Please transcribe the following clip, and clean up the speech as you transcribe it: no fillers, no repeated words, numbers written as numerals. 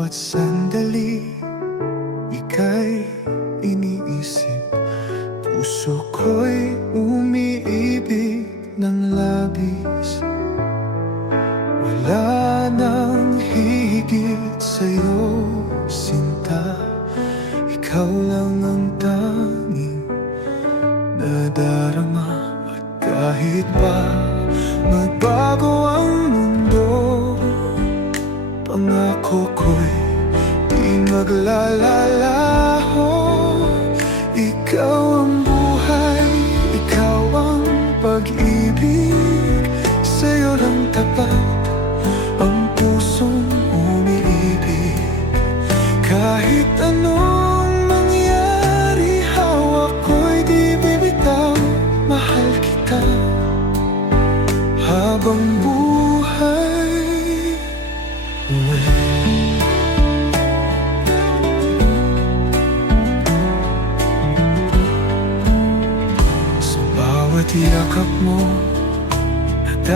bawat sandali, ika'y iniisip. Puso ko'y umiibig ng labis. Wala nang higit sa'yo, sinta. Ikaw lang ang tanging nadarama. At kahit pa magbago ang mundo, pangako ko'y di maglalalaho. Ikaw ang buhay, ikaw ang pag-ibig. Sa'yo lang tapat ang pusong umiibig. Kahit anong mangyari, hawak ko'y di bibitaw. Mahal kita habang buhay. Sa bawat yakap mo,